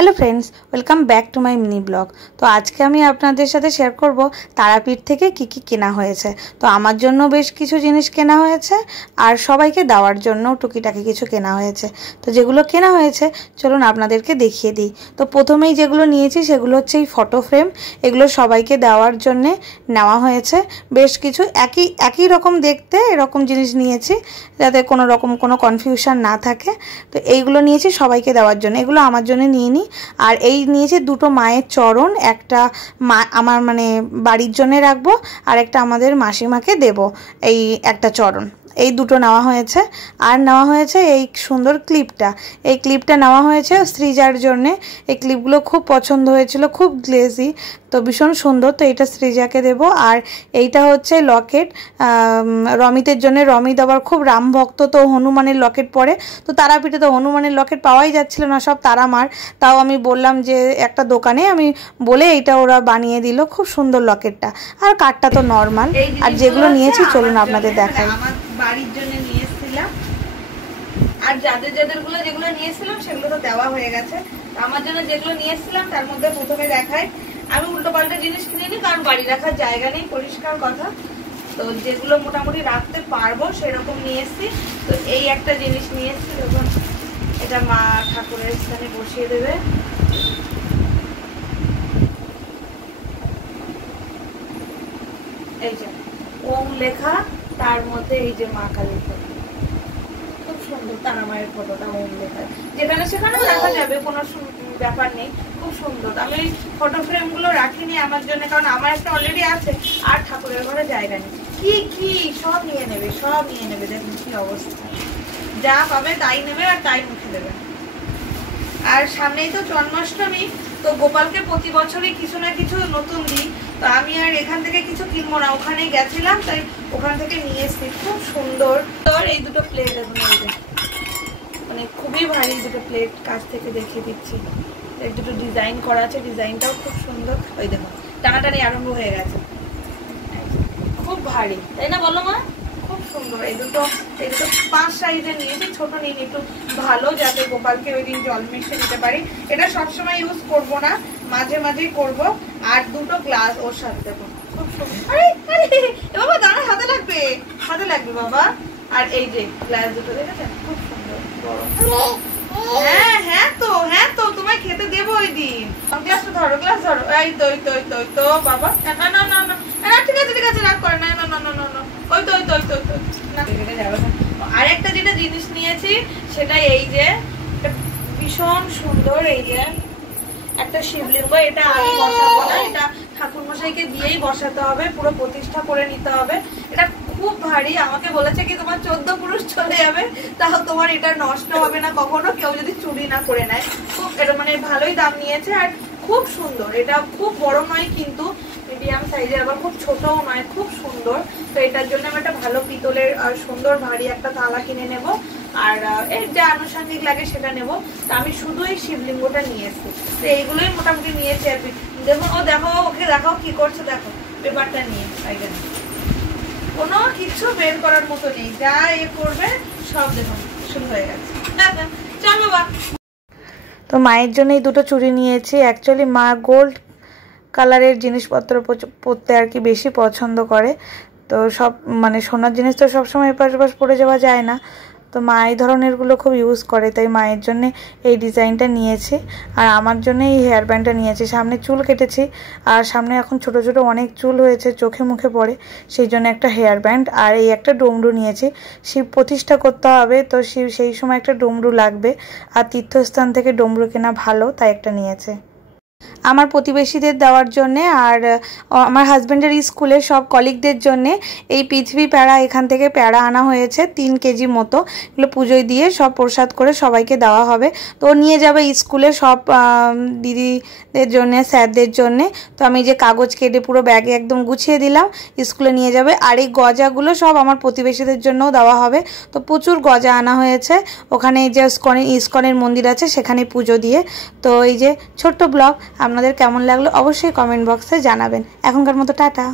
Hello friends welcome back to my mini blog. तो आज के আমি আপনাদের সাথে শেয়ার করব তারাপীঠ থেকে কি কি কেনা হয়েছে। তো আমার জন্য বেশ কিছু জিনিস কেনা হয়েছে আর সবাইকে দেওয়ার জন্য টুকিটাকি কিছু কেনা হয়েছে। তো যেগুলো কেনা হয়েছে চলুন আপনাদেরকে দেখিয়ে দিই। তো প্রথমেই যেগুলো নিয়েছি সেগুলো হচ্ছে এই ফটো ফ্রেম। এগুলো সবাইকে দেওয়ার জন্য নেওয়া হয়েছে। বেশ কিছু একই রকম দেখতে এরকম জিনিস নিয়েছি যাতে কোনো রকম কোনো কনফিউশন না থাকে। তো এইগুলো নিয়েছি সবাইকে দেওয়ার জন্য, এগুলো আমার জন্য নিয়ে নিই। আর এই নিয়েছি দুটো মায়ের চরণ, একটা আমার মানে বাড়ির জন্য রাখবো আর একটা আমাদের মাসিমাকে দেব, এই একটা চরণ, এই দুটো নেওয়া হয়েছে। আর নেওয়া হয়েছে এই সুন্দর ক্লিপটা, এই ক্লিপটা নেওয়া হয়েছে সৃজার জন্যে। এই ক্লিপগুলো খুব পছন্দ হয়েছিল, খুব গ্লেজি, তো ভীষণ সুন্দর। তো এটা সৃজাকে দেব। আর এইটা হচ্ছে লকেট রমিতের জন্য। রমিত আবার খুব রাম ভক্ত, তো হনুমানের লকেট পরে। তো তারাপীঠে তো হনুমানের লকেট পাওয়াই যাচ্ছিল না, সব তারামার। তাও আমি বললাম যে একটা দোকানে আমি বলে এইটা ওরা বানিয়ে দিল, খুব সুন্দর লকেটটা। আর কাঠটা তো নর্মাল। আর যেগুলো নিয়েছি চলুন আপনাদের দেখাই। বাড়ির জন্য নিয়ে এসেছিলাম আর যাদেরগুলো যেগুলো নিয়েছিলাম সেগুলো তো দেওয়া হয়ে গেছে। আমার জন্য যেগুলো নিয়ে এসেছিলাম তার মধ্যে প্রথমে দেখাই, আমি উল্টো পাল্টা জিনিস কিনিনি কারণ বাড়ি রাখার জায়গা নেই, পরিষ্কার কথা। তো যেগুলো মোটামুটি রাখতে পারবো সেরকম নিয়ে এসেছি। তো এই একটা জিনিস নিয়ে এসেছি, যখন এটা মা ঠাকুরের স্থানে বসিয়ে দেবে। এই যে ওম লেখা, তার মধ্যে এই যে মা কালীর ফটো, খুব সুন্দর তারা মায়ের ফটোটা ওম লেখা, যেখানে সেখানে রাখা যাবে, কোনো ব্যাপার নেই, খুব সুন্দর। আমি ফটো ফ্রেম গুলো রাখিনি আমার জন্য, কারণ আমার একটা অলরেডি আছে আর ঠাকুরের ঘরে জায়গা নেই। কি কি সব নিয়ে নেবে, সব নিয়ে নেবে, দেখুন কি অবস্থা, যা পাবে তাই নেবে আর তাই মুখে দেবে। আর সামনেই তো জন্মাষ্টমী, তো গোপালকে প্রতি বছরই কিছু না কিছু নতুন দিই। তো আমি আর এখান থেকে কিছু কিনবো না, ওখানেই গেছিলাম তাই ওখান থেকে নিয়ে এসেছি, খুব সুন্দর। তোর এই দুটো প্লেট এখন মানে খুবই ভারী দুটো প্লেট, কাছ থেকে দেখিয়ে দিচ্ছি। এই দুটো ডিজাইন করা আছে, ডিজাইনটাও খুব সুন্দর। ওই দেখো টানাটানি আরম্ভ হয়ে গেছে, খুব ভারী, তাই না বলো মা? খুব সুন্দর। এই দুটো 5 সাইজের নিয়েছি, ছোট নিয়ে একটু ভালো, যাতে গোপালকে ওই দিন জল মিশিয়ে দিতে পারি। এটা সবসময় ইউজ করব না, মাঝে মাঝেই করব। আর দুটো গ্লাস ওর সাথে দেবো, খুব সুন্দর। আরে বাবা দাঁড়া, হাতে লাগবে, হাতে লাগবে বাবা। আর এই যে গ্লাস দুটো দেখেছেন, খুব সুন্দর বড়। হ্যাঁ হ্যাঁ তো, হ্যাঁ তো তোমায় খেতে দেবো ওই দিন। গ্লাসটা ধরো, গ্লাস ধরো। এই তো ওই তো ওই তো ওই তো বাবা, না না না না না, ঠিক আছে ঠিক আছে, রাগ করে না, না না না না না, ওই তো ওই তো ওই তো ওই তো। আরেকটা যেটা জিনিস নিয়েছি সেটা এই যে ভীষণ সুন্দর, এই যে একটা শিবলিঙ্গ। এটা আমি বসাবো না, এটা ঠাকুর মশাইকে দিয়েই বসাতে হবে, পুরো প্রতিষ্ঠা করে নিতে হবে। এটা খুব ভারী, আমাকে বলেছে কি তোমার 14 পুরুষ চলে যাবে, তাও তোমার এটা নষ্ট হবে না কখনো, কেউ যদি চুরি না করে নেয়। খুব এটা মানে ভালোই দাম নিয়েছে আর খুব সুন্দর। এটা খুব বড় নয় কিন্তু মিডিয়াম সাইজের, আবার খুব ছোটও নয়, খুব সুন্দর। তো এটার জন্য আমি একটা ভালো পিতলের সুন্দর ভারী একটা থালা কিনে নেব, আর এর যা আনুষঙ্গিক লাগে সেটা নেব। তা আমি শুধু এই শিবলিঙ্গটা নিয়ে এসেছি। তো এইগুলোই মোটামুটি নিয়েছি আর কি। দেখুন ও দেখো, ওকে দেখাও কি করছে, দেখো পেপারটা নিয়ে, কোনো কিছু বের করার মতো নেই, যা এ করবে সব দেখুন শুরু হয়ে গেছে। চল বাবা। তো মায়ের জন্য এই দুটো চুড়ি নিয়েছি। অ্যাকচুয়ালি মা গোল্ড কালারের জিনিসপত্র পরতে আর কি বেশি পছন্দ করে। তো সব মানে সোনার জিনিস তো সবসময় এপাশ ওপাশ পরে যাওয়া যায় না, তো মা এই ধরনেরগুলো খুব ইউজ করে, তাই মায়ের জন্য এই ডিজাইনটা নিয়েছি। আর আমার জন্য এই হেয়ার ব্যান্ডটা নিয়েছি। সামনে চুল কেটেছি আর সামনে এখন ছোট ছোট অনেক চুল হয়েছে, চোখে মুখে পড়ে, সেই জন্য একটা হেয়ার ব্যান্ড। আর এই একটা ডমরু নিয়েছি, শিব প্রতিষ্ঠা করতে হবে, তো সেই সময় একটা ডমরু লাগবে। আর তীর্থস্থান থেকে ডমরু কেনা ভালো, তাই একটা নিয়েছে। আমার প্রতিবেশীদের দেওয়ার জন্যে আর আমার হাজব্যান্ডের স্কুলের সব কলিগদের জন্যে এই পৃথিবী প্যাড়া, এখান থেকে প্যাড়া আনা হয়েছে 3 কেজি মতো। এগুলো পুজোয় দিয়ে সব প্রসাদ করে সবাইকে দেওয়া হবে। তো নিয়ে যাবে স্কুলে সব দিদিদের জন্যে, স্যারদের জন্যে। তো আমি যে কাগজ কেটে পুরো ব্যাগে একদম গুছিয়ে দিলাম, স্কুলে নিয়ে যাবে। আর এই গজাগুলো সব আমার প্রতিবেশীদের জন্যও দেওয়া হবে। তো প্রচুর গজা আনা হয়েছে, ওখানে যে ইস্কনের মন্দির আছে সেখানে পুজো দিয়ে। তো এই যে ছোট্ট ব্লগ, আপনাদের কেমন লাগলো অবশ্যই কমেন্ট বক্সে জানাবেন। এখনকার মতো টাটা।